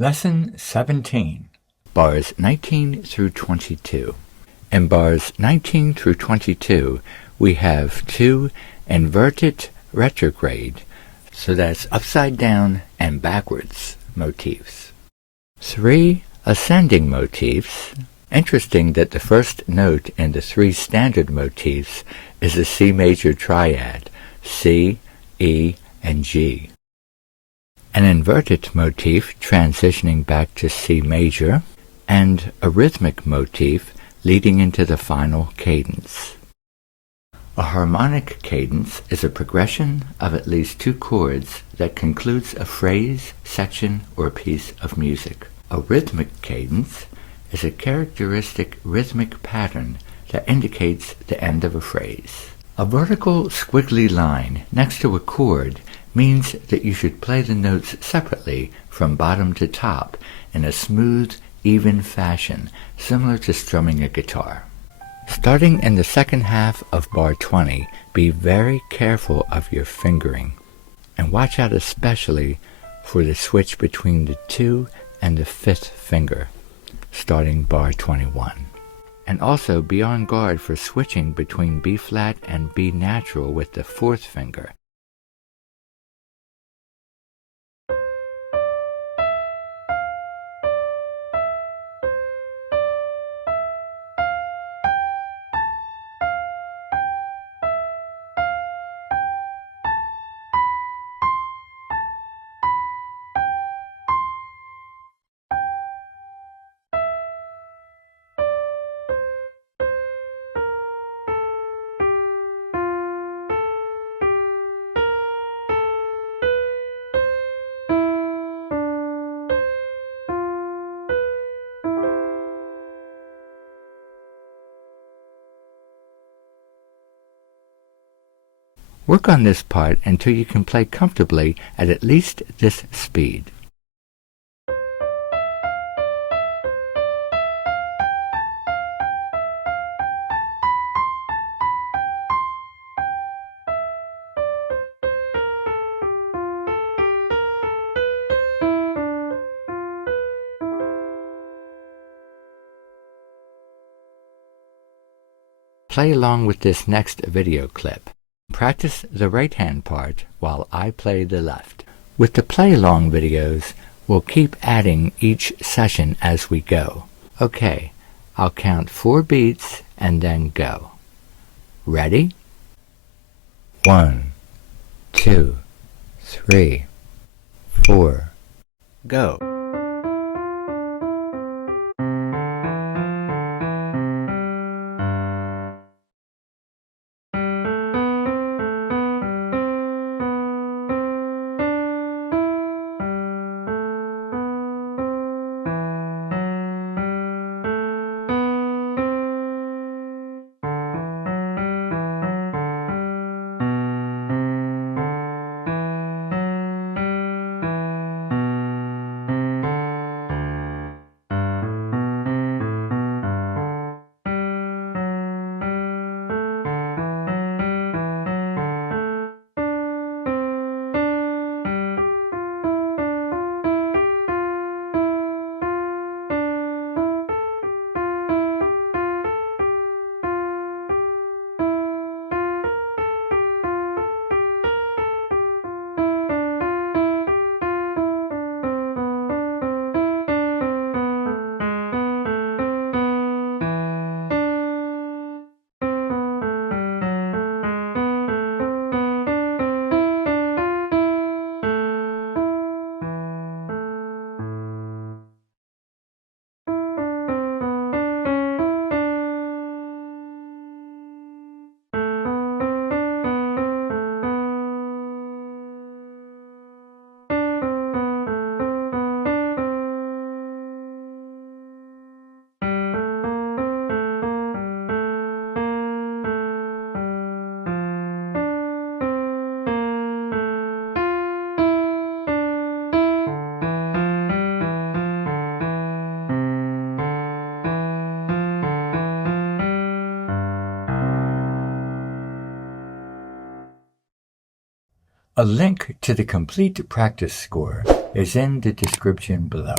Lesson 17. Bars 19 through 22. In bars 19 through 22, we have 2 inverted retrograde, so that's upside down and backwards motifs. 3 ascending motifs. Interesting that the first note in the 3 standard motifs is a C major triad, C, E, and G. An inverted motif transitioning back to C major, and a rhythmic motif leading into the final cadence. A harmonic cadence is a progression of at least 2 chords that concludes a phrase, section, or piece of music. A rhythmic cadence is a characteristic rhythmic pattern that indicates the end of a phrase. A vertical squiggly line next to a chord means that you should play the notes separately from bottom to top in a smooth, even fashion, similar to strumming a guitar. Starting in the second half of bar 20, be very careful of your fingering, and watch out especially for the switch between the 2 and the 5th finger, starting bar 21. And also be on guard for switching between B flat and B natural with the 4th finger. Work on this part until you can play comfortably at least this speed. Play along with this next video clip. Practice the right-hand part while I play the left. With the play-along videos, we'll keep adding each session as we go. Okay, I'll count 4 beats and then go. Ready? 1, 2, 3, 4, go. A link to the complete practice score is in the description below.